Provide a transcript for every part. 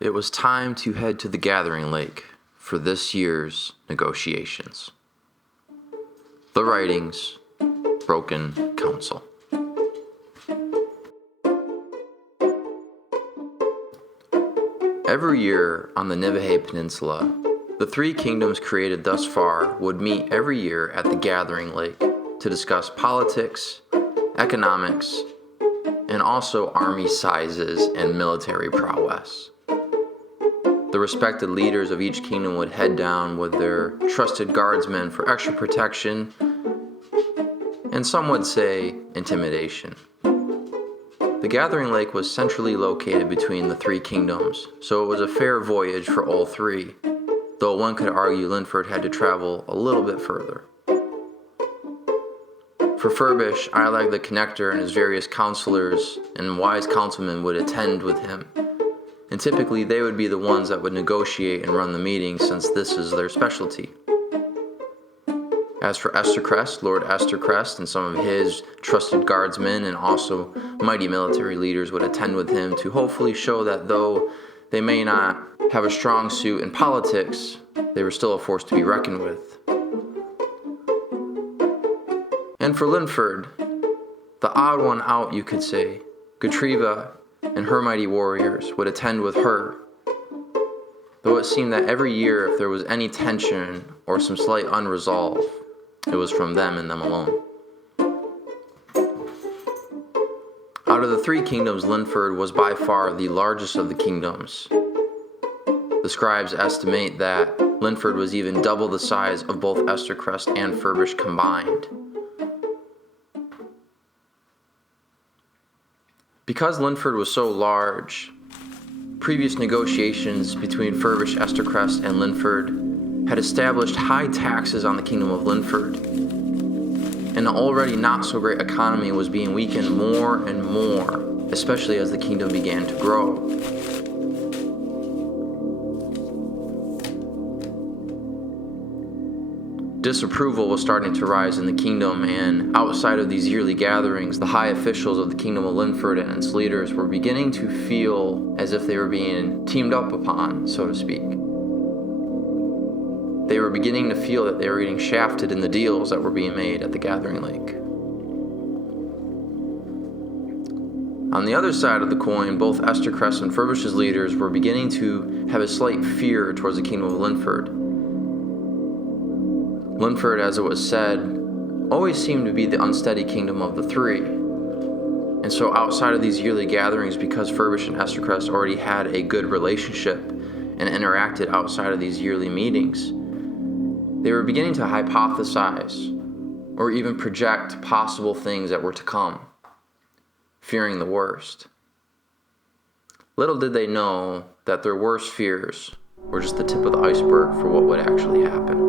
It was time to head to the gathering lake for this year's negotiations. The writings, broken counsel. Every year on the Navajo Peninsula, the three kingdoms created thus far would meet every year at the gathering lake to discuss politics, economics, and also army sizes and military prowess. The respected leaders of each kingdom would head down with their trusted guardsmen for extra protection, and some would say intimidation. The gathering lake was centrally located between the three kingdoms, so it was a fair voyage for all three, though one could argue Linford had to travel a little bit further. For Furbish, Ilag the Connector and his various counselors and wise councilmen would attend with him, and typically they would be the ones that would negotiate and run the meetings since this is their specialty. As for Estercrest, Lord Estercrest and some of his trusted guardsmen and also mighty military leaders would attend with him to hopefully show that though they may not have a strong suit in politics, they were still a force to be reckoned with. And for Linford, the odd one out you could say, Gutriva and her mighty warriors would attend with her, though it seemed that every year if there was any tension or some slight unresolve, it was from them and them alone. Out of the three kingdoms, Linford was by far the largest of the kingdoms. The scribes estimate that Linford was even double the size of both Estercrest and Furbish combined. Because Linford was so large, previous negotiations between Furbish, Estercrest, and Linford had established high taxes on the kingdom of Linford, and the already not so great economy was being weakened more and more, especially as the kingdom began to grow. Disapproval was starting to rise in the kingdom, and outside of these yearly gatherings, the high officials of the kingdom of Linford and its leaders were beginning to feel as if they were being teamed up upon, so to speak. They were beginning to feel that they were getting shafted in the deals that were being made at the gathering lake. On the other side of the coin, both Estercrest and Furbish's leaders were beginning to have a slight fear towards the kingdom of Linford. Linford, as it was said, always seemed to be the unsteady kingdom of the three. And so outside of these yearly gatherings, because Furbish and Estercrest already had a good relationship and interacted outside of these yearly meetings, they were beginning to hypothesize or even project possible things that were to come, fearing the worst. Little did they know that their worst fears were just the tip of the iceberg for what would actually happen.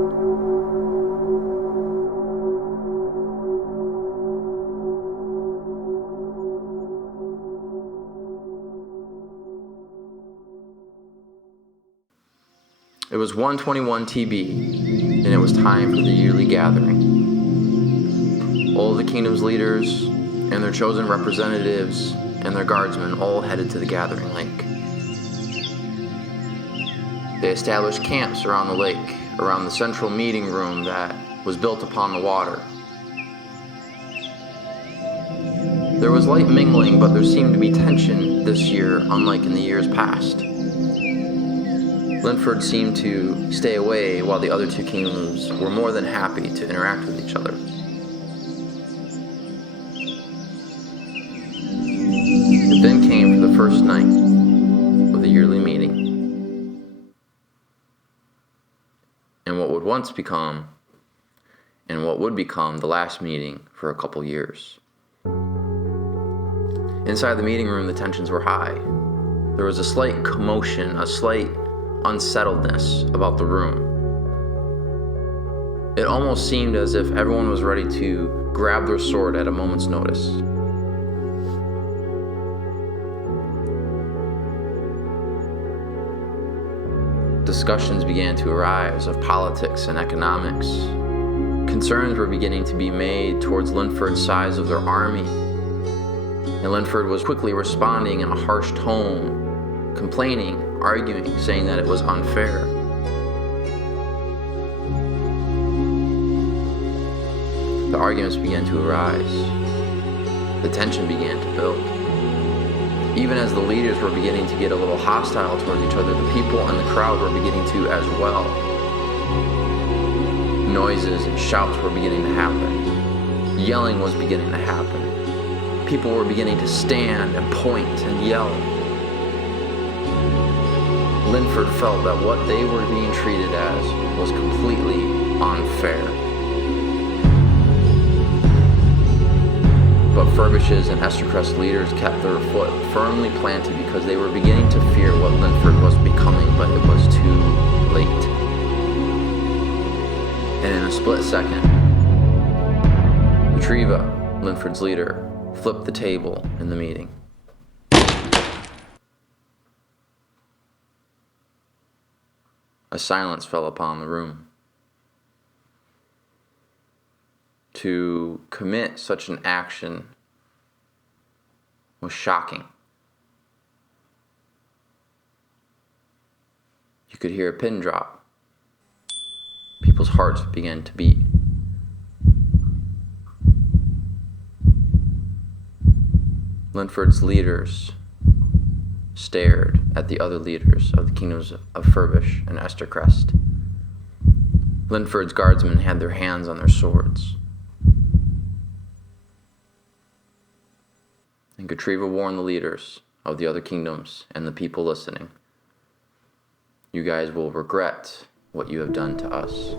It was 121 TB, and it was time for the yearly gathering. All of the kingdom's leaders and their chosen representatives and their guardsmen all headed to the gathering lake. They established camps around the lake, around the central meeting room that was built upon the water. There was light mingling, but there seemed to be tension this year, unlike in the years past. Linford seemed to stay away while the other two kingdoms were more than happy to interact with each other. It then came for the first night of the yearly meeting, and what would once become, and what would become the last meeting for a couple years. Inside the meeting room, the tensions were high. There was a slight commotion, a slight unsettledness about the room. It almost seemed as if everyone was ready to grab their sword at a moment's notice. Discussions began to arise of politics and economics. Concerns were beginning to be made towards Linford's size of their army, and Linford was quickly responding in a harsh tone, complaining, arguing, saying that it was unfair. The arguments began to arise. The tension began to build. Even as the leaders were beginning to get a little hostile towards each other, the people in the crowd were beginning to as well. Noises and shouts were beginning to happen. Yelling was beginning to happen. People were beginning to stand and point and yell. Linford felt that what they were being treated as was completely unfair. But Furbish's and Estercrest's leaders kept their foot firmly planted because they were beginning to fear what Linford was becoming, but it was too late. And in a split second, Retrieva, Linford's leader, flipped the table in the meeting. A silence fell upon the room. To commit such an action was shocking. You could hear a pin drop. People's hearts began to beat. Linford's leaders stared at the other leaders of the kingdoms of Furbish and Estercrest. Linford's guardsmen had their hands on their swords. And Retrieva warned the leaders of the other kingdoms and the people listening, "You guys will regret what you have done to us."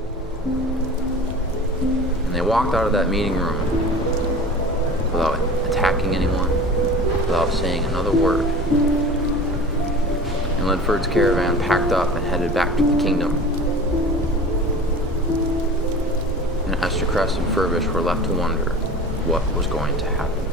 And they walked out of that meeting room without attacking anyone, without saying another word. And Linford's caravan packed up and headed back to the kingdom. And Estercrest and Furbish were left to wonder what was going to happen.